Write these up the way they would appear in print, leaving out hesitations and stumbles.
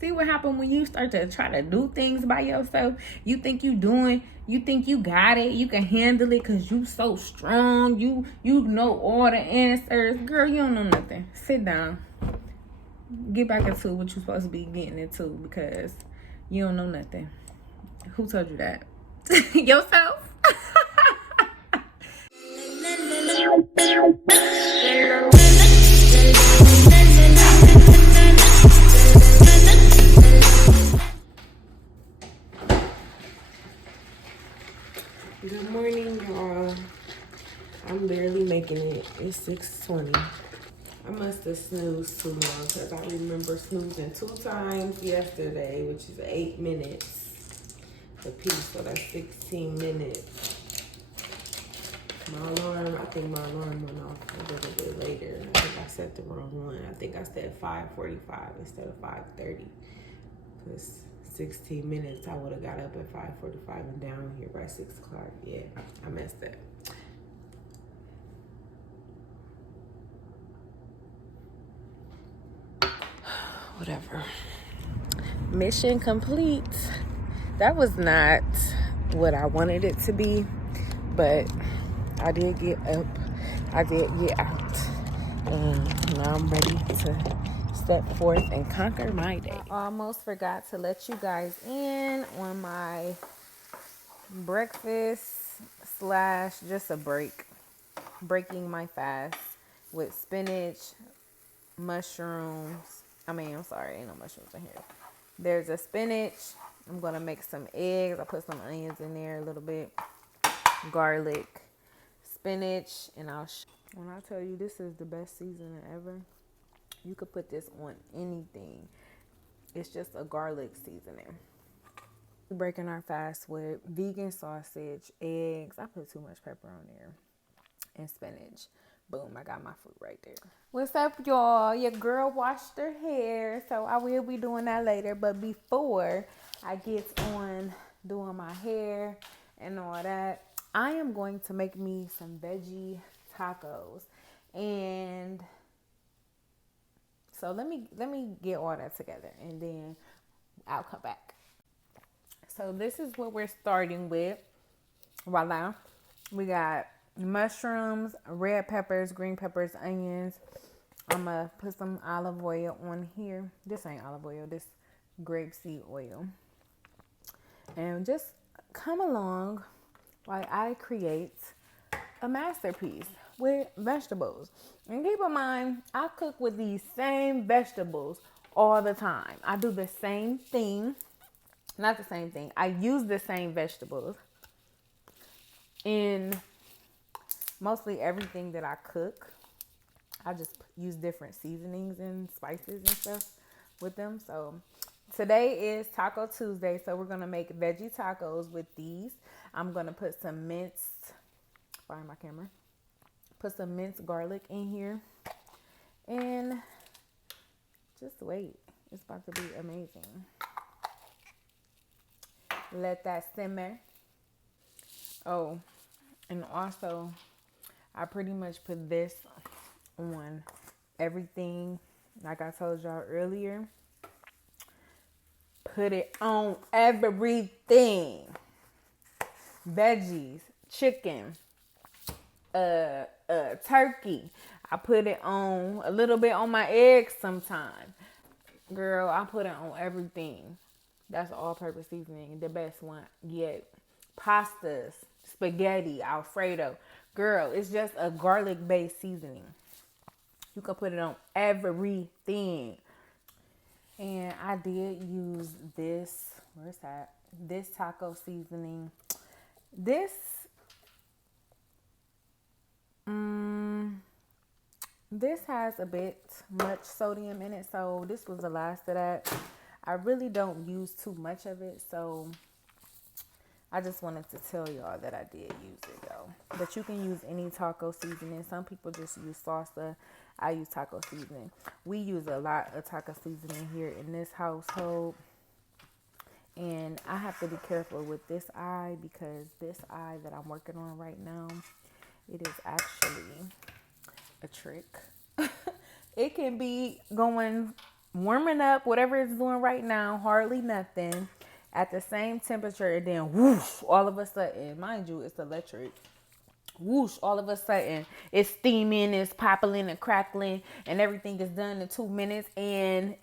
See what happened when you start to try to do things by yourself? You think you got it, you can handle it because you so strong, you know all the answers. Girl, you don't know nothing. Sit down. Get back into what you're supposed to be getting into because you don't know nothing. Who told you that? Yourself? Good morning, y'all. I'm barely making it. It's 6:20. I must have snoozed too long because I remember snoozing 2 times yesterday, which is 8 minutes apiece, so that's 16 minutes. I think my alarm went off a little bit later. I think I set the wrong one. I think I said 5:45 instead of 5:30 because 16 minutes I would have got up at 5:45 and down here by 6 o'clock. Yeah, I messed up. Whatever. Mission complete. That was not what I wanted it to be, but I did get up. I did get out. Now I'm ready to step forth and conquer my day. I almost forgot to let you guys in on my breakfast / just a breaking my fast with spinach, mushrooms. I'm sorry, ain't no mushrooms in here. There's a spinach. I'm gonna make some eggs. I put some onions in there, a little bit, garlic, spinach, and when I tell you this is the best seasoning ever, you could put this on anything. It's just a garlic seasoning. Breaking our fast with vegan sausage, eggs. I put too much pepper on there, and spinach. Boom, I got my food right there. What's up, y'all? Your girl washed her hair, so I will be doing that later. But before I get on doing my hair and all that, I am going to make me some veggie tacos. And so let me get all that together, and then I'll come back. So this is what we're starting with. Voila. We got mushrooms, red peppers, green peppers, onions. I'm going to put some olive oil on here. This ain't olive oil. This grapeseed oil. And just come along while I create a masterpiece with vegetables. And keep in mind, I cook with these same vegetables all the time. I do the same thing. Not the same thing. I use the same vegetables in mostly everything that I cook. I just use different seasonings and spices and stuff with them. So today is Taco Tuesday, so we're going to make veggie tacos with these. I'm going to put some minced, find my camera, put some minced garlic in here. And just wait. It's about to be amazing. Let that simmer. Oh, and also I pretty much put this on everything. Like I told y'all earlier, put it on everything. Veggies, chicken, turkey. I put it on a little bit on my eggs sometimes. Girl, I put it on everything. That's all-purpose seasoning, the best one yet. Pastas, spaghetti, Alfredo. Girl, it's just a garlic-based seasoning. You can put it on everything. And I did use this. Where's that? This taco seasoning. This has a bit much sodium in it, so this was the last of that. I really don't use too much of it, so I just wanted to tell y'all that I did use it though. But you can use any taco seasoning. Some people just use salsa. I use taco seasoning. We use a lot of taco seasoning here in this household. And I have to be careful with this eye because this eye that I'm working on right now, it is actually a trick. It can be going warming up, whatever it's doing right now, hardly nothing, at the same temperature, and then whoosh, all of a sudden, mind you, it's electric. Whoosh, all of a sudden, it's steaming, it's popping and crackling, and everything is done in 2 minutes, and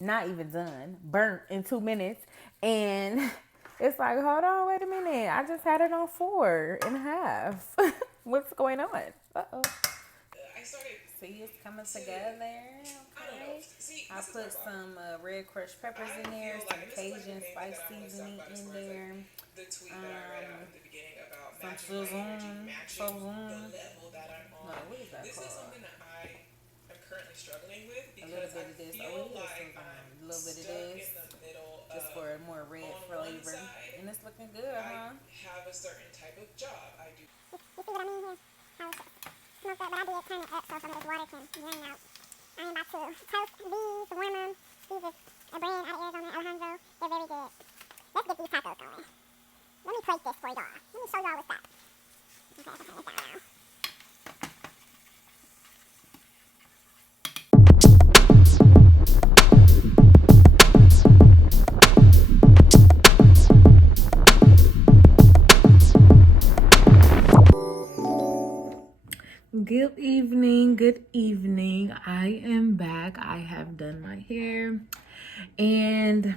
not even done, burnt in 2 minutes. And it's like, hold on, wait a minute. I just had it on 4.5. What's going on? Uh-oh. See, it's coming together. Okay. I put some red crushed peppers in there, some Cajun spice seasoning in there, some sazon, no, what is that called? A little bit of this. Oh, it is sazon. A little bit of this, just for a more red flavor. And it's looking good, huh? You see what I mean here? How it's smoked up, but I did turn it up so some of this water can drain out. I am about to toast these, warm them. These is a brand out of Arizona, Alejandro. They're very good. Let's get these tacos going. Let me plate this for y'all. Let me show y'all what's up. Okay, I'll turn this down now. Good evening, good evening. I am back. I have done my hair, and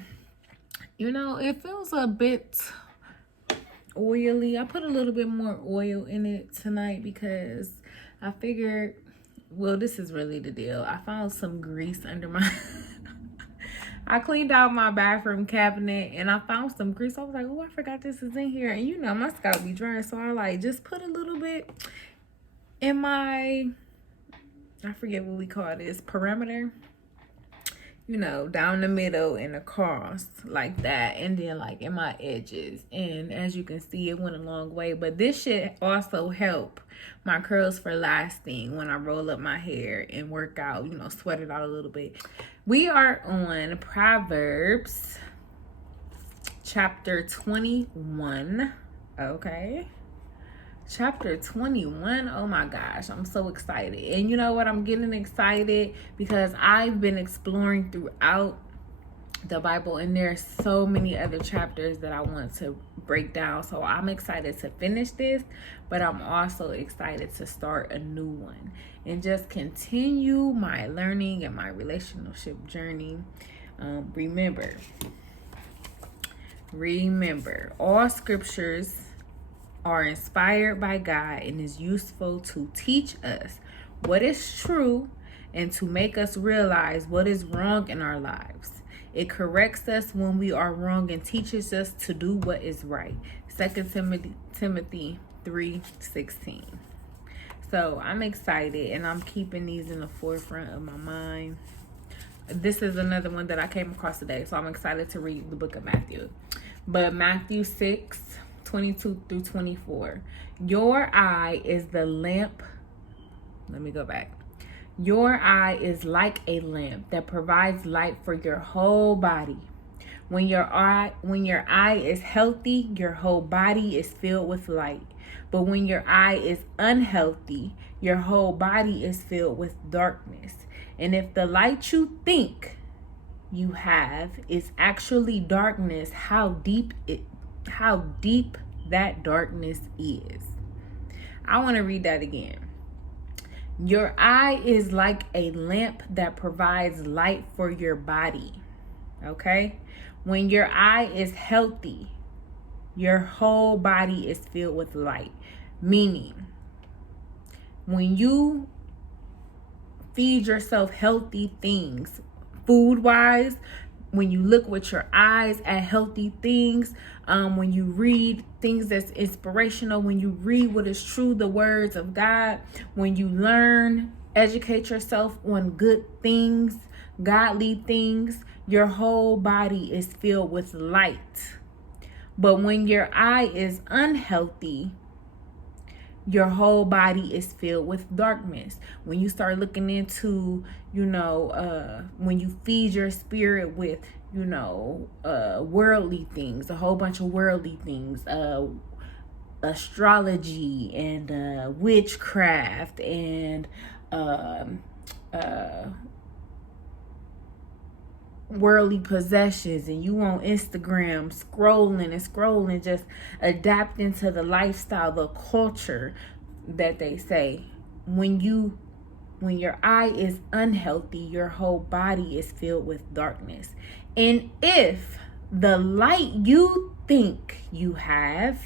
it feels a bit oily. I put a little bit more oil in it tonight because I figured, well, this is really the deal. I found some grease under my I cleaned out my bathroom cabinet and I found some grease. I was like, oh, I forgot this is in here. And my scalp be dry, so I just put a little bit in my, I forget what we call this, perimeter, down the middle and across like that, and then like in my edges. And as you can see, it went a long way. But this should also help my curls for lasting when I roll up my hair and work out, sweat it out a little bit. We are on Proverbs chapter 21. Okay. Chapter 21. Oh my gosh, I'm so excited. And you know what? I'm getting excited because I've been exploring throughout the Bible, and there's so many other chapters that I want to break down. So I'm excited to finish this, but I'm also excited to start a new one and just continue my learning and my relationship journey. Remember, all scriptures are inspired by God and is useful to teach us what is true and to make us realize what is wrong in our lives. It corrects us when we are wrong and teaches us to do what is right. 2 Timothy 3:16. So I'm excited, and I'm keeping these in the forefront of my mind. This is another one that I came across today, so I'm excited to read the book of Matthew. But Matthew 6:22-24. Your eye is the lamp. Let me go back. Your eye is like a lamp that provides light for your whole body. When your eye is healthy, your whole body is filled with light. But when your eye is unhealthy, your whole body is filled with darkness. And if the light you think you have is actually darkness, how deep that darkness is. I want to read that again. Your eye is like a lamp that provides light for your body. Okay? When your eye is healthy, your whole body is filled with light. Meaning, when you feed yourself healthy things, food-wise, when you look with your eyes at healthy things, when you read things that's inspirational, when you read what is true, the words of God, when you educate yourself on good things, godly things, your whole body is filled with light. But when your eye is unhealthy, your whole body is filled with darkness. When you start looking into, when you feed your spirit with, worldly things, a whole bunch of worldly things, astrology and witchcraft and worldly possessions and you on Instagram scrolling, just adapting to the lifestyle, the culture that they say. When your eye is unhealthy, your whole body is filled with darkness. And if the light you think you have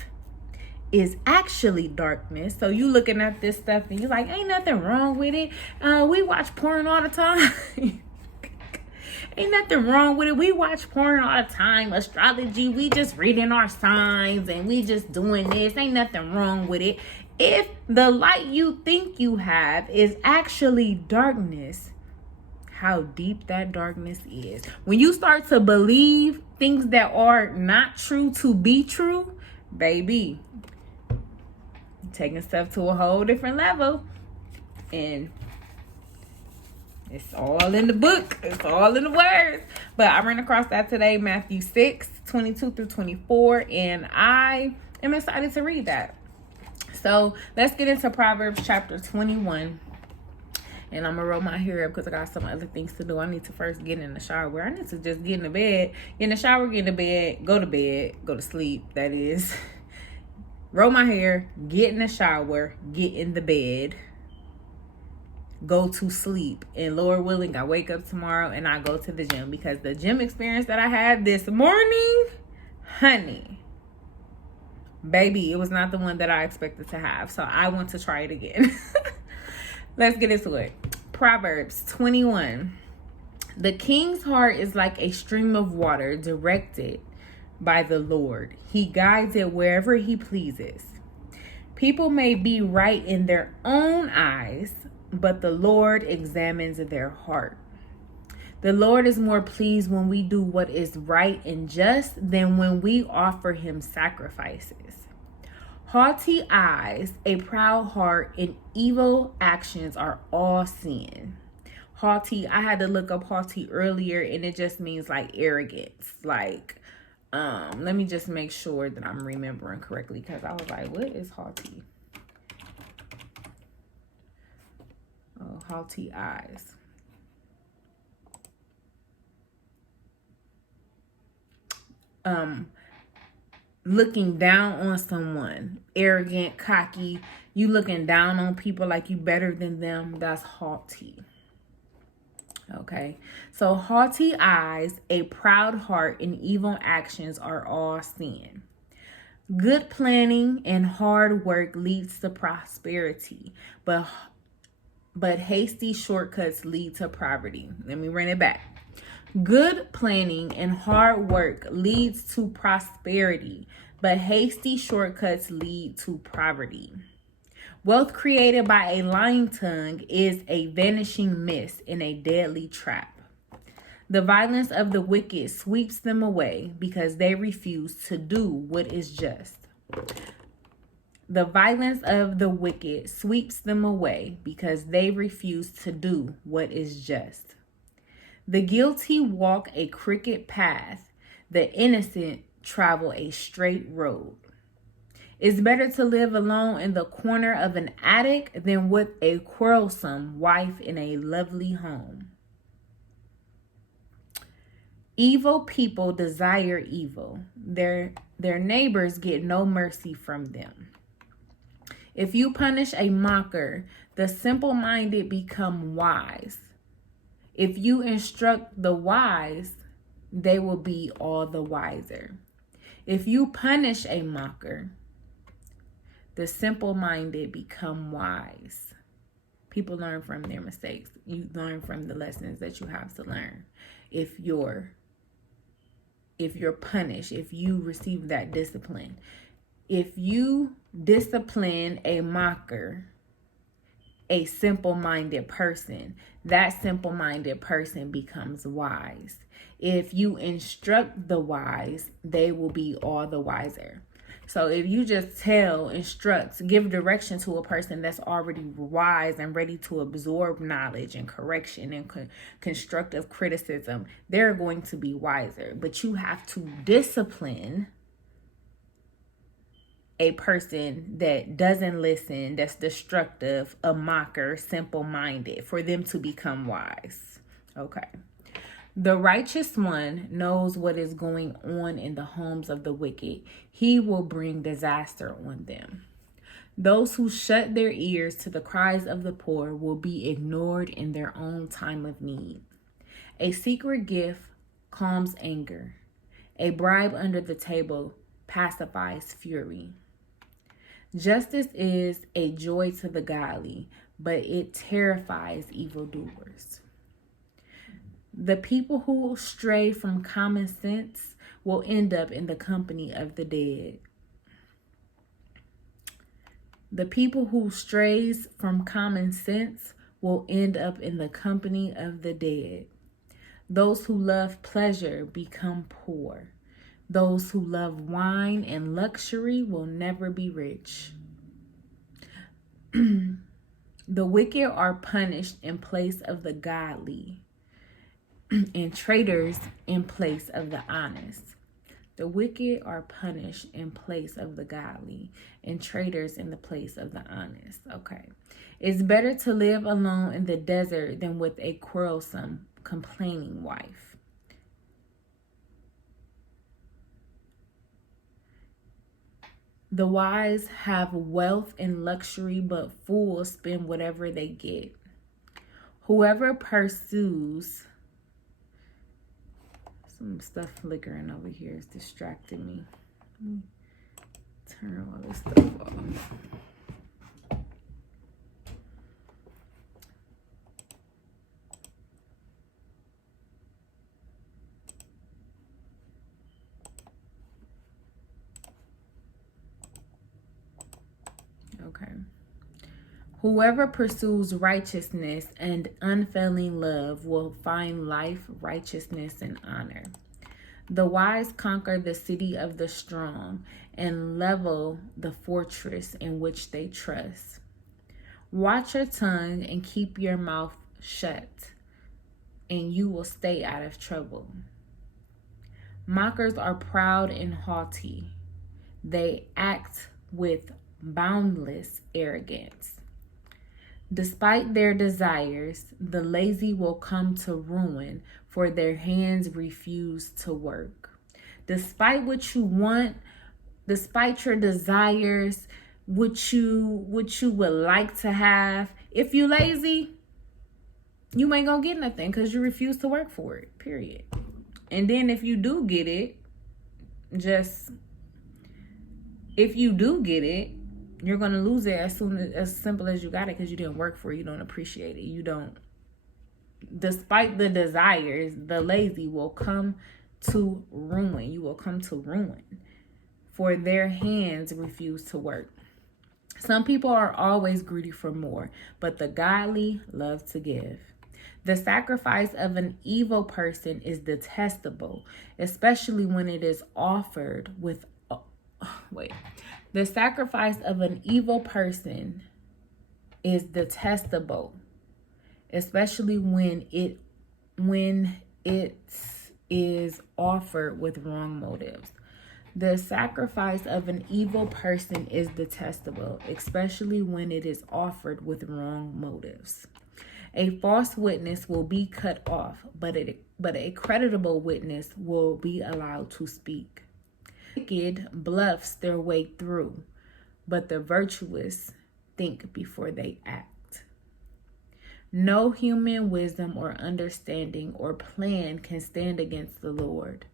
is actually darkness, so you looking at this stuff and you like, ain't nothing wrong with it. We watch porn all the time. Ain't nothing wrong with it. We watch porn all the time. Astrology, we just reading our signs and we just doing this. Ain't nothing wrong with it. If the light you think you have is actually darkness, how deep that darkness is. When you start to believe things that are not true to be true, baby, you're taking stuff to a whole different level. And it's all in the book. It's all in the words. But I ran across that today, Matthew 6:22-24. And I am excited to read that. So let's get into Proverbs chapter 21. And I'm going to roll my hair up because I got some other things to do. I need to first get in the shower. I need to just get in the bed. Get in the shower, get in the bed, go to sleep, that is. Roll my hair, get in the shower, get in the bed, go to sleep, and Lord willing, I wake up tomorrow and I go to the gym, because the gym experience that I had this morning, honey, baby, it was not the one that I expected to have. So I want to try it again. Let's get into it. Proverbs 21. The king's heart is like a stream of water directed by the Lord. He guides it wherever he pleases. People may be right in their own eyes, but the Lord examines their heart. The Lord is more pleased when we do what is right and just than when we offer him sacrifices. Haughty eyes, a proud heart, and evil actions are all sin. Haughty, I had to look up haughty earlier, and it just means like arrogance. Like, let me just make sure that I'm remembering correctly, because I was like, what is haughty? Oh, haughty eyes. Looking down on someone, arrogant, cocky, you looking down on people like you better than them, that's haughty. Okay, so haughty eyes, a proud heart, and evil actions are all sin. Good planning and hard work leads to prosperity, but hasty shortcuts lead to poverty. Let me run it back. Good planning and hard work leads to prosperity, but hasty shortcuts lead to poverty. Wealth created by a lying tongue is a vanishing mist and a deadly trap. The violence of the wicked sweeps them away because they refuse to do what is just. The violence of the wicked sweeps them away because they refuse to do what is just. The guilty walk a crooked path. The innocent travel a straight road. It's better to live alone in the corner of an attic than with a quarrelsome wife in a lovely home. Evil people desire evil. Their neighbors get no mercy from them. If you punish a mocker, the simple-minded become wise. If you instruct the wise, they will be all the wiser. If you punish a mocker, the simple-minded become wise. People learn from their mistakes. You learn from the lessons that you have to learn. If you're punished, if you receive that discipline. If you discipline a mocker, a simple-minded person, that simple-minded person becomes wise. If you instruct the wise, they will be all the wiser. So if you just instruct, give direction to a person that's already wise and ready to absorb knowledge and correction and constructive criticism, they're going to be wiser. But you have to discipline a person that doesn't listen, that's destructive, a mocker, simple-minded, for them to become wise. Okay. The righteous one knows what is going on in the homes of the wicked. He will bring disaster on them. Those who shut their ears to the cries of the poor will be ignored in their own time of need. A secret gift calms anger. A bribe under the table pacifies fury. Justice is a joy to the godly, but it terrifies evildoers. The people who stray from common sense will end up in the company of the dead. The people who strays from common sense will end up in the company of the dead. Those who love pleasure become poor. Those who love wine and luxury will never be rich. The wicked are punished in place of the godly, and traitors in place of the honest. The wicked are punished in place of the godly, and traitors in the place of the honest. Okay. It's better to live alone in the desert than with a quarrelsome, complaining wife. The wise have wealth and luxury, but fools spend whatever they get. Whoever pursues... Some stuff flickering over here is distracting me. Let me turn all this stuff off. Okay. Whoever pursues righteousness and unfailing love will find life, righteousness, and honor. The wise conquer the city of the strong and level the fortress in which they trust. Watch your tongue and keep your mouth shut, and you will stay out of trouble. Mockers are proud and haughty. They act with boundless arrogance. Despite their desires, the lazy will come to ruin, for their hands refuse to work. Despite what you want, despite your desires, what you would like to have, if you lazy, you ain't gonna get nothing because you refuse to work for it, period. And then if you do get it, you're going to lose it as simple as you got it because you didn't work for it. You don't appreciate it. You don't. Despite the desires, the lazy will come to ruin. You will come to ruin, for their hands refuse to work. Some people are always greedy for more, but the godly love to give. The sacrifice of an evil person is detestable, especially when it is offered with The sacrifice of an evil person is detestable, especially when it is offered with wrong motives. The sacrifice of an evil person is detestable, especially when it is offered with wrong motives. A false witness will be cut off, but a creditable witness will be allowed to speak. Wicked bluffs their way through, but the virtuous think before they act. No human wisdom or understanding or plan can stand against the Lord.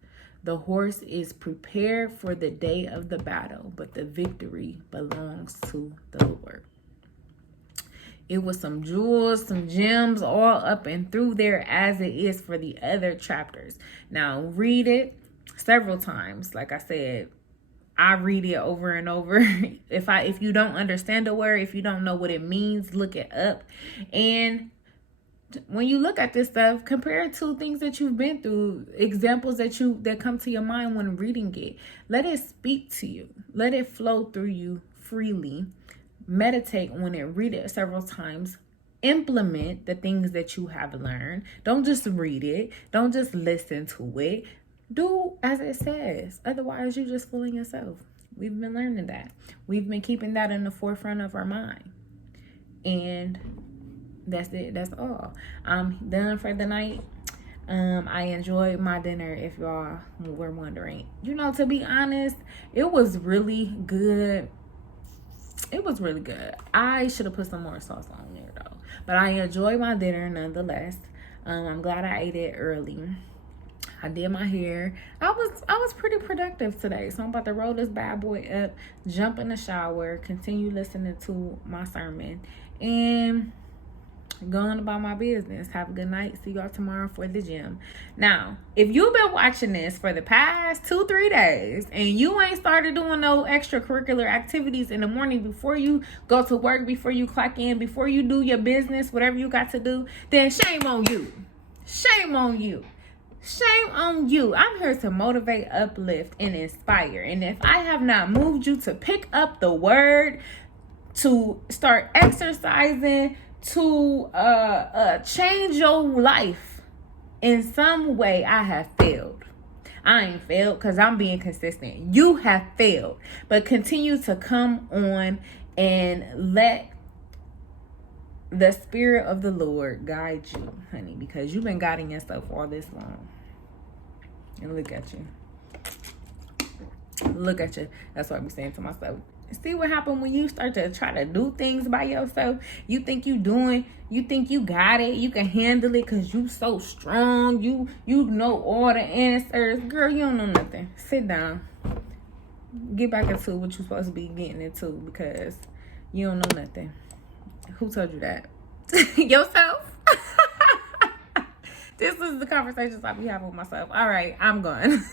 The horse is prepared for the day of the battle, but the victory belongs to the Lord. It was some jewels, some gems all up and through there, as it is for the other chapters. Now read it several times. Like I said, I read it over and over. If you don't understand a word, if you don't know what it means, look it up. And when you look at this stuff, compare it to things that you've been through, examples that come to your mind when reading it. Let it speak to you. Let it flow through you freely. Meditate on it. Read it several times. Implement the things that you have learned. Don't just read it. Don't just listen to it. Do as it says. Otherwise, you're just fooling yourself. We've been learning that. We've been keeping that in the forefront of our mind. And that's it. That's all. I'm done for the night. I enjoyed my dinner, if y'all were wondering. To be honest, it was really good. It was really good. I should have put some more sauce on there though. But I enjoyed my dinner nonetheless. I'm glad I ate it early. I did my hair. I was pretty productive today. So I'm about to roll this bad boy up, jump in the shower, continue listening to my sermon, and going about my business. Have a good night. See y'all tomorrow for the gym. Now, if you've been watching this for the past 2-3 days and you ain't started doing no extracurricular activities in the morning before you go to work, before you clock in, before you do your business, whatever you got to do, then shame on you. Shame on you. Shame on you. I'm here to motivate, uplift, and inspire. And if I have not moved you to pick up the word, to start exercising, to change your life in some way, I have failed. I ain't failed because I'm being consistent. You have failed. But continue to come on and let the Spirit of the Lord guide you, honey, because you've been guiding yourself all this long. And look at you. Look at you. That's what I'm saying to myself. See what happened when you start to try to do things by yourself? You think you think you got it, you can handle it because you so strong, you know all the answers. Girl, you don't know nothing. Sit down. Get back into what you're supposed to be getting into because you don't know nothing. Who told you that? Yourself? This is the conversations I be having with myself. All right, I'm gone.